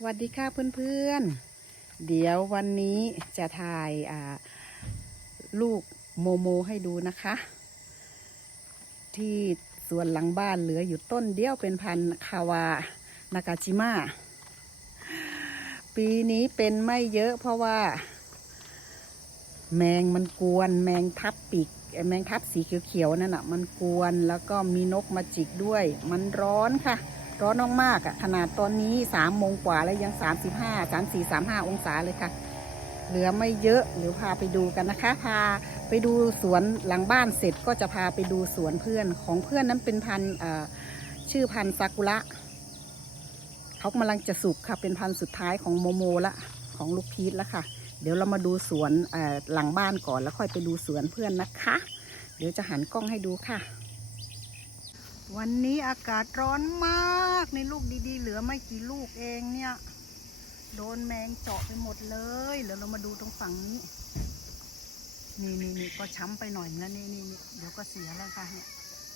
สวัสดีค่ะเพื่อนๆ เดี๋ยววันนี้จะถ่ายลูกโมโมให้ดูนะคะ ที่สวนหลังบ้านเหลืออยู่ต้นเดียวเป็นพันคาวานากาจิมะปีนี้เป็นไม่เยอะเพราะว่า แมงมันกวนแมงทับปีกแมงทับสีเขียวๆนั่นอะมันกวนแล้วก็มีนกมาจิกด้วย มันร้อนค่ะ ร้อนมากๆอะขนาดตอนนี้สามโมงกว่าแล้วยังสามสิบห้าสามสี่สามห้าองศาเลยค่ะ เหลือไม่เยอะเดี๋ยวพาไปดูกันนะคะ พาไปดูสวนหลังบ้านเสร็จก็จะพาไปดูสวนเพื่อนของเพื่อนนั้นเป็นพันชื่อพันซากุระเขากำลังจะสุกค่ะ เป็นพันสุดท้ายของโมโมละของลูกพีชแล้วค่ะ เดี๋ยวเรามาดูสวนหลังบ้านก่อนแล้วค่อยไปดูสวนเพื่อนนะคะ เดี๋ยวจะหันกล้องให้ดูค่ะ วันนี้อากาศร้อนมากในลูกดีๆ เหลือไม่กี่ลูกเองเนี่ย โดนแมงเจาะไปหมดเลยเดี๋ยวเรามาดูตรงฝั่งนี้ นี่นี่นี่ก็ช้ำไปหน่อยนะนี่นี่นี่เดี๋ยวก็เสียแล้วค่ะเนี่ย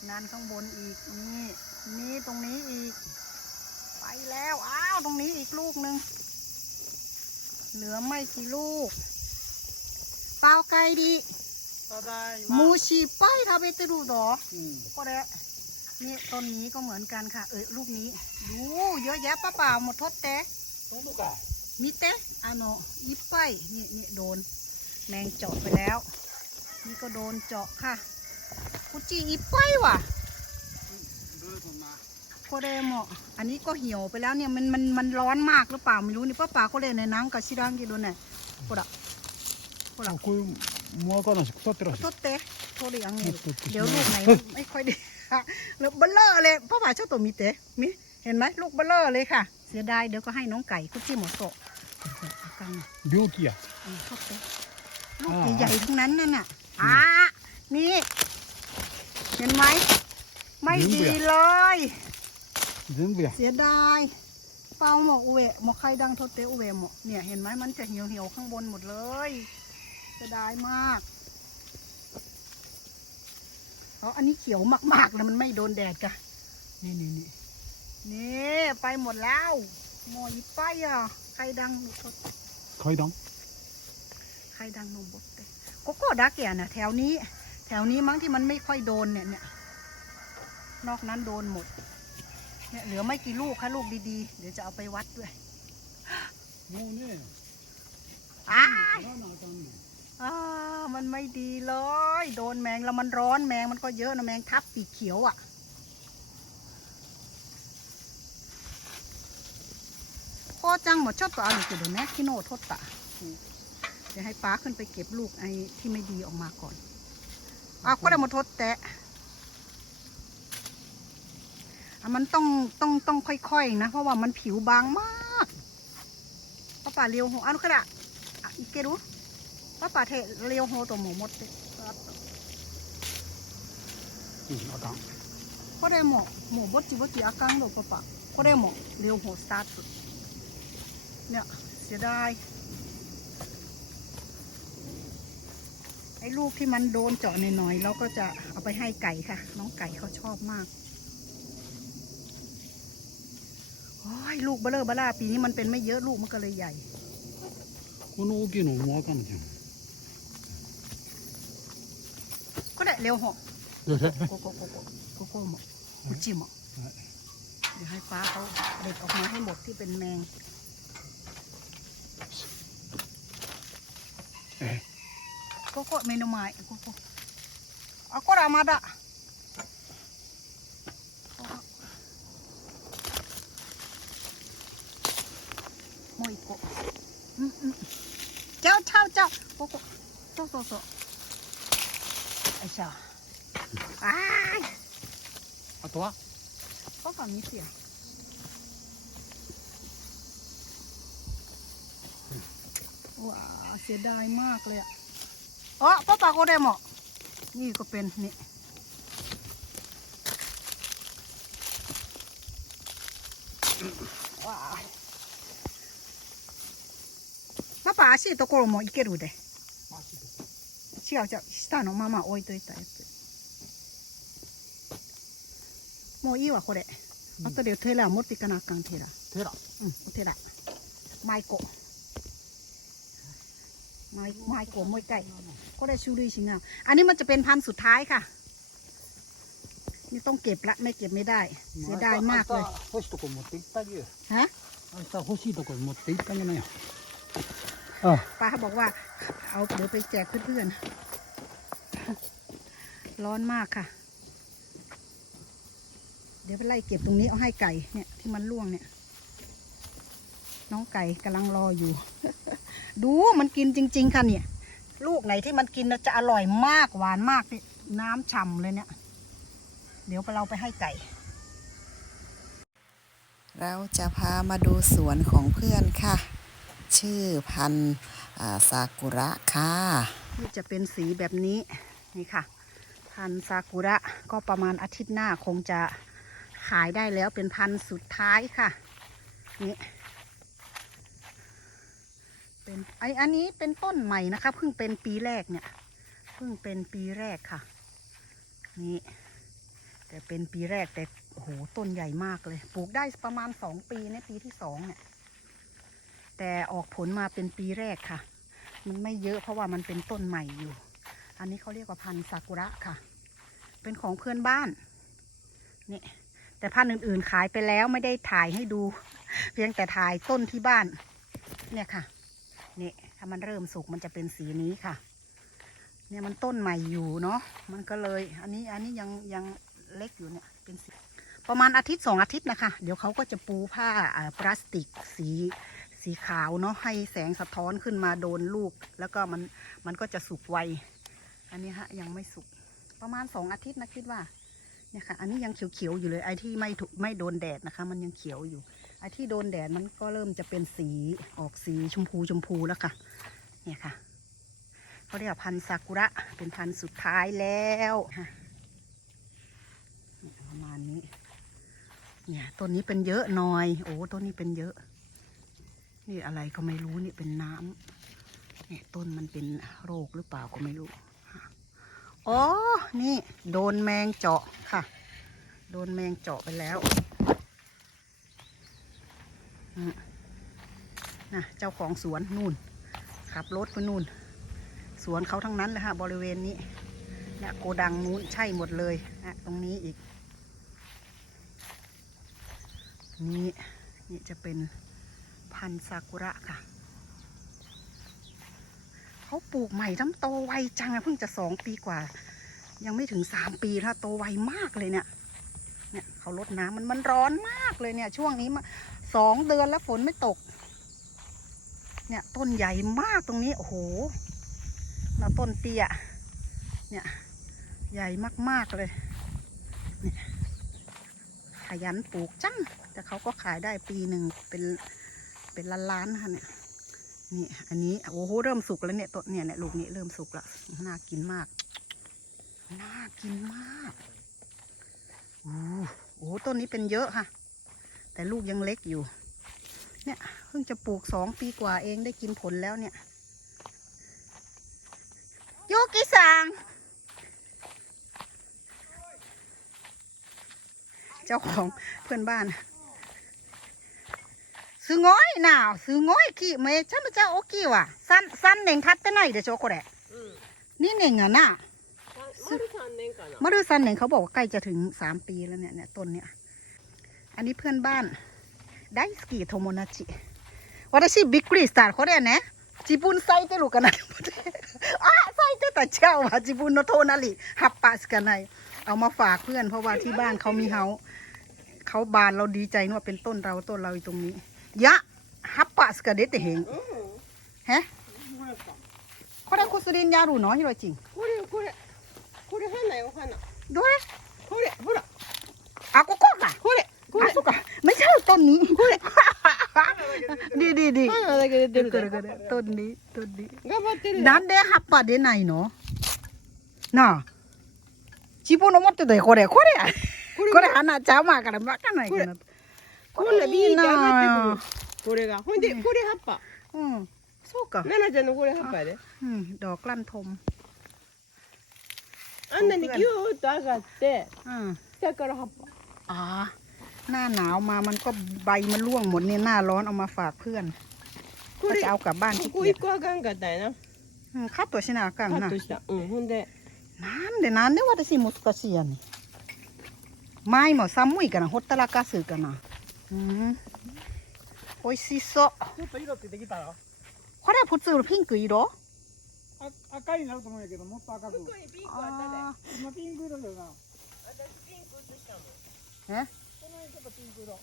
งานข้างบนอีกนี่นี่ตรงนี้อีก ไปแล้วอ้าวตรงนี้อีกลูกหนึ่งเหลือไม่กี่ลูกเปล่าไก่ดีมูชีป้ายทาเบตรูดอก็ได้ นี่ต้นนี้ก็เหมือนกันค่ะ เอ้ยลูกนี้ ดูเยอะแยะป้าเปล่าหมดทดแตะมีเตะอโนยิปไปนี่นี่โดน แมงเจาะไปแล้ว นี่ก็โดนเจาะค่ะกุจีอิปไปว่ะโคเรโมอันนี้ก็เหี่ยวไปแล้วเนี่ยมันมันมันร้อนมากหรือเปล่าไม่รู้นี่ป้าเปล่าก็เลยในนังกับชิรังกี่โดนเนี่ยโคระโคระคุยมัวก็น่าสดเตะโคเรยังเดี๋ยวลูกไหนไม่ค่อยดี ค่ะแล้วเบลเลอร์เลยพ่อป่าเจ้าตัวมีเตะมีเห็นไหมลูกเบลเลอร์เลยค่ะ เสียดายเดี๋ยวก็ให้น้องไก่คุกที่หมดโตะเอากัง 病気や เอาทดเตะลูกใหญ่ๆทั้งนั้นนั่นน่ะอ่านี่ เห็นไหม ไม่ดีเลย 全部や เสียดายเปล่าหมอกอุเอะหมอกไข่ดังทดเตะอุเอะหมอกเนี่ยเห็นไหมมันจะเหี่ยวเหี่ยวๆข้างบนหมดเลยเสียดายมาก เพราะอันนี้เขียวมากๆเลยมันไม่โดนแดดกะนี่นี่นี่นี่ไปหมดแล้วหมอยิบไปอ่ะไข่ดังทด 階段 ไข่ดังนมบดเตะโกโก้ดักแก่น่ะแถวนี้ แถวนี้มั้งที่มันไม่ค่อยโดนเนี่ยเนี่ยนอกนั้นโดนหมด เนี่ยเหลือไม่กี่ลูกค่ะลูกดีๆ เดี๋ยวจะเอาไปวัดด้วย もうね อ้า 取らなあかんねん อ่ามันไม่ดีเลย โดนแมงแล้วมันร้อนแมงมันก็เยอะนะแมงทับปีกเขียวอะ่ะ โคจังหมดชอบตัวอะไรกันเดี๋ยวนะที่โนโทษตะเดี๋ยวให้ป้าขึ้นไปเก็บลูกไอ้ที่ไม่ดีออกมาก่อนอะก็ได้หมดทดแตะอะมันต้องต้องต้องค่อยๆนะ เพราะว่ามันผิวบางมากป้าป่าเรียวหัวอะลูกกร ะดาษอ่ะอีกเกรู้ パパ手両方とも持ってうんあかんこれももうぼちぼちあかんのパパこれも両方スタートเนี่ยเสียดายไอ้ลูกที่มันโดนเจาะหน่อยๆเราก็จะเอาไปให้ไก่ค่ะ น้องไก่เขาชอบมากโอ้ยลูกเบลเลอร์เบล่าปีนี้มันเป็นไม่เยอะลูกมันก็เลยใหญ่ この大きいのもわかんないじゃん ก็ได้เร็วหก どれ โกโก้โกโก้โกโก้หมดกุจิหมดเดี๋ยวให้ฟ้าเขาเด็ดออกมาให้หมดที่เป็นแมง え โกโก้เมนูไม้โกโก้เอาก็รามาดะโมยโกอืมอืมเจ้าเจ้าเจ้าโกโก้โซโซโซ ไอ้ชาอ้ายเอาตัวก็ฝั่งนี้เสียว้าเสียดายมากเลยอะอ๋อป้าก็ได้หมอนี่ก็เป็นนี่ว้าป้าป่าสิตะโกหมออีกเกดูเด้ 違う違う下のまま置いといたやつもういいわこれ、後で手ら持っていかなあかん手らテラうんお手ら ไมโกะไมไมโกะมวยไก่ก็ได้ชูรีชิงอ่ะอันนี้มันจะเป็นพันธุ์สุดท้ายค่ะ นี่ต้องเก็บละไม่เก็บไม่ได้ เสียดายมากเลย 明日欲しいとこ持って行ってあげよう ฮะ 明日欲しいとこ持って行ってあげなよ ป้าบอกว่า เอาเดี๋ยวไปแจกเพื่อนๆ ร้อนมากค่ะ เดี๋ยวไปไล่เก็บตรงนี้เอาให้ไก่เนี่ยที่มันร่วงเนี่ย น้องไก่กำลังรออยู่ ดูมันกินจริง ๆ ค่ะเนี่ย ลูกไหนที่มันกินน่ะจะอร่อยมากหวานมากนี่น้ำฉ่ำเลยเนี่ย เดี๋ยวเราไปให้ไก่ เราจะพามาดูสวนของเพื่อนค่ะ ชื่อพันธุ์ซากุระค่ะที่จะเป็นสีแบบนี้นี่ค่ะ พันธุ์ซากุระก็ประมาณอาทิตย์หน้าคงจะขายได้แล้วเป็นพันธุ์สุดท้ายค่ะนี่เป็นไออันนี้เป็นต้นใหม่นะคะเพิ่งเป็นปีแรกเนี่ยเพิ่งเป็นปีแรกค่ะ นี่แต่เป็นปีแรกแต่โอ้โหต้นใหญ่มากเลย ปลูกได้ประมาณสองปีเนี่ยปีที่สองเนี่ย แต่ออกผลมาเป็นปีแรกค่ะ มันไม่เยอะเพราะว่ามันเป็นต้นใหม่อยู่ อันนี้เขาเรียกว่าพันธุ์ซากุระค่ะ เป็นของเพื่อนบ้านนี่แต่พันธุ์อื่นๆขายไปแล้วไม่ได้ถ่ายให้ดู เพียงแต่ถ่ายต้นที่บ้าน เนี่ยค่ะนี่ถ้ามันเริ่มสุกมันจะเป็นสีนี้ค่ะ เนี่ยมันต้นใหม่อยู่เนาะมันก็เลย อันนี้อันนี้ยังยังเล็กอยู่เนี่ยเป็นสีประมาณอาทิตย์สองอาทิตย์นะคะ เดี๋ยวเขาก็จะปูผ้าอ่าพลาสติกสี สีขาวเนาะให้แสงสะท้อนขึ้นมาโดนลูก แล้วก็มันมันก็จะสุกไว อันนี้ฮะยังไม่สุกประมาณสองอาทิตย์นะคิดว่าเนี่ยค่ะอันนี้ยังเขียวๆอยู่เลยไอ้ที่ไม่ถูกไม่โดนแดดนะคะ มันยังเขียวอยู่ไอ้ที่โดนแดดมันก็เริ่มจะเป็นสีออกสีชมพูชมพูแล้วค่ะ เนี่ยค่ะเขาเรียกพันธุ์ซากุระเป็นพันธุ์สุดท้ายแล้วค่ะประมาณนี้ เนี่ยต้นนี้เป็นเยอะหน่อย โอ้ต้นนี้เป็นเยอะ นี่อะไรก็ไม่รู้นี่เป็นน้ำเนี่ยต้นมันเป็นโรคหรือเปล่าก็ไม่รู้อ๋อ นี่โดนแมงเจาะค่ะ โดนแมงเจาะไปแล้วอืมนะเจ้าของสวนนู่น ขับรถไปนู่น สวนเขาทั้งนั้นเลยค่ะบริเวณนี้เนี่ยโกดังนู้นใช่หมดเลยนะตรงนี้อีก นี่นี่จะเป็น พันธุ์ซากุระค่ะ เขาปลูกใหม่ทั้งโตไวจังเพิ่งจะสองปีกว่า ยังไม่ถึงสามปีถ้าโตไวมากเลยเนี่ยเนี่ยเขาลดน้ำมันมันร้อนมากเลยเนี่ย ช่วงนี้มาสองเดือนแล้วฝนไม่ตก เนี่ยต้นใหญ่มากตรงนี้โอ้โหแล้วต้นเตี้ยเนี่ยใหญ่มากๆเลยเนี่ยขยันปลูกจัง แต่เขาก็ขายได้ปีหนึ่งเป็น เป็นล้านๆค่ะเนี่ยนี่อันนี้โอ้โหเริ่มสุกแล้วเนี่ยต้นเนี่ยเนี่ยลูกนี้เริ่มสุกล้วน่ากินมาก น่ากินมากโอ้โหต้นนี้เป็นเยอะค่ะ แต่ลูกยังเล็กอยู่ เนี่ยเพิ่งจะปลูกสองปีกว่าเองได้กินผลแล้วเนี่ยโยกิสังเจ้าของเพื่อนบ้าน すごいな。すごい木。めちゃめちゃ大きいわ。三、三年経ってないでしょ、これ。うん。 二年がな。さ丸三年かな。 มาดูซันเนี่ยเขาบอกว่าใกล้จะถึงสามปีแล้วเนี่ยเนี่ยต้นเนี่ย อันนี้เพื่อนบ้านไดสกีโทโมนาชิ私びっくりしたこれね自分咲いてるかなと思ってあ咲いてたちゃうわ自分の隣葉っぱしかないเอามาฝากเพื่อนเพราะว่าที่บ้านเขามีเฮาเขาบานเราดีใจนึกว่าเป็นต้นเราต้นเราอยู่ตรงนี้ や、葉っぱしか出てへん。えこれこすれにあるの？ひろちん。これ、これ。これ花よ、花。どれ？これ、ほら。あ、ここか。これ。これ。あ、そうか。めちゃうとんに。これ。ででで。だけ出てる。これ。とんに、とんに。頑張ってる。なんで葉っぱ出ないの？なあ。自分の持ってたよ、これ。これや。これ花ちゃうまからわかない。これビーって上がなってくる。これが。ほんでこれ葉っぱ。うんそうか奈々ちゃんのこれ葉っぱやで。うんดอกลั่นทม あんなにギューッと上がってうん下から葉っぱ。 อ๋อหน้าหนาวมามันก็ใบมันร่วงหมดเนี่ยหน้าร้อนเอามาฝากเพื่อน こ ก็ れ จะเอากลับบ้าน こ ที่ こ เกียจ 一個あかんかったんやな อืมคัดตัวしなあかんカッ なトしたうんほんでなんでなんで私難しいやねん前も寒いからほったらかすかなうん 美味しそうちょっと色ってできたよこれは普通のピンク色あ赤になると思うんやけどもっと赤くここにピンクあったであ今ピンク色だよな私ピンク移したもんーえこの辺ちょっとピンク色こ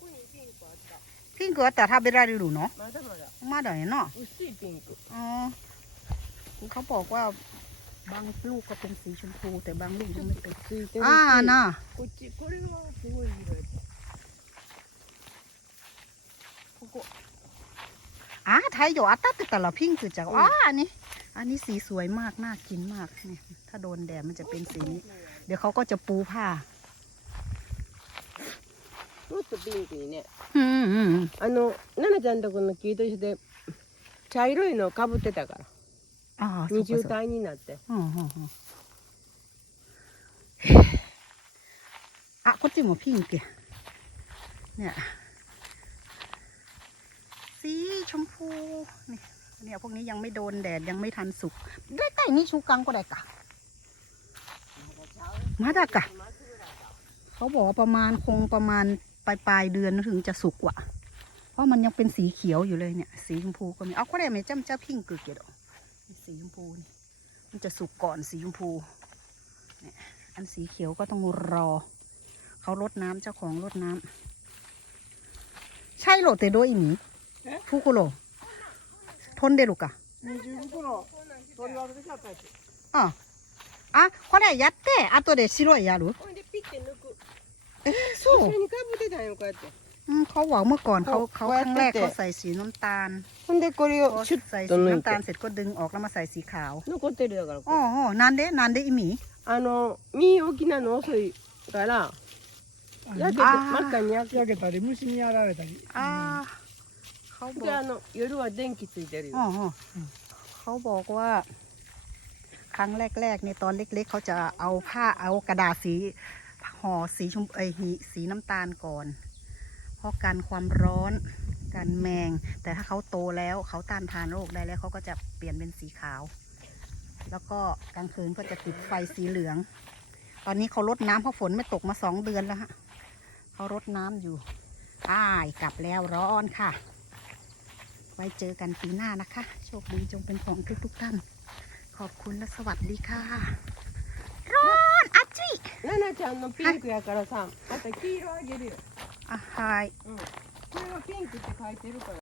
こにピンクあったピンクあったら食べられるのまだまだまだやな 薄いピンク อ๋อเขาบอกว่าบางลูกก็เป็นสีชมพูแต่บางลูกยังไม่เป็น ついてるし อ่านะ こっちこれはすごい色やった ไทยอยู่อัตตาติตละพิงคือจากอ่าอันนี้ อันนี้สีสวยมากน่ากินมากนี่ถ้าโดนแดดมันจะเป็นสีนี้ เดี๋ยวเขาก็จะปูผ้า もっとピンクにね อืมอืม あの奈々ちゃんとこの木と一緒で茶色いのかぶってたから อ่าそう二重かそうか体になって อืมอืมอืมอ่ะこっちもピンクやเนี่ย สีชมพูนี่เนี่ยพวกนี้ยังไม่โดนแดดยังไม่ทันสุกได้ใกล้นี้ชูกังก็ได้กะมาได้กะเขาบอกว่าประมาณคงประมาณปลายปลายๆเดือนถึงจะสุกว่ะ เพราะมันยังเป็นสีเขียวอยู่เลยเนี่ย สีชมพูก็มีเอาก็ได้ไหมจ้ำจ้าพิงกึกเกียดอกสีชมพูนี่มันจะสุกก่อนสีชมพูเนี่ยอันสีเขียวก็ต้องรอ เขารดน้ำเจ้าของรดน้ำใช่โหลเตโดอีหมี え ฟูกุโรทนเดรุกะ 25個の取り分けてきたやつああこれやって後で白いやるほんでピッて抜くえー、一そう緒にかぶってたんよこうやって อืมเขาบอกเมื่อก่อนเขา โอ้ เขา こうや ค って รั้งแรก て เขาใส่สีน้ำตาล ほんでこれ พ を อ シュッ ใส่ と สี 抜い น้ำตาล て เสร็จก็ดึงออกแล้วมาใส่สีขาว 残ってるだからこ อ๋อ う อ๋อなんでなんで意味あの身大きなの遅いから焼けてあー真っ赤に焼け焼けたり虫にやられたり อ่า เขาบอ であก の夜は電気ついてるよ อ๋ออ๋อเขาบอกว่า ครั้งแรกๆในยตอนเล็ก ๆเขาจะเอาผ้าเอากระดาษสีห่อสีชมเอ้ยสีน้ำตาลก่อน เพราะกันความร้อนกันแมง แต่ถ้าเขาโตแล้วเขาต้านทานโรคได้แล้วเขาก็จะเปลี่ยนเป็นสีขาว แล้วก็กลางคืนก็จะติดไฟสีเหลือง ตอนนี้เขารดน้ำเพราะฝนไม่ตกมาสองเดือนแล้วฮะเขารดน้ำอยู่อ้ายกลับแล้วร้อนค่ะ ไว้เจอกันปีหน้านะคะ โชคดีจงเป็นของทุกทุกๆท่าน ขอบคุณและสวัสดีค่ะ ร้อนอัจจิ 奈々ちゃんのピンクやからさまた黄色あげるよ อ่ะไฮ これはピンクって書いてるから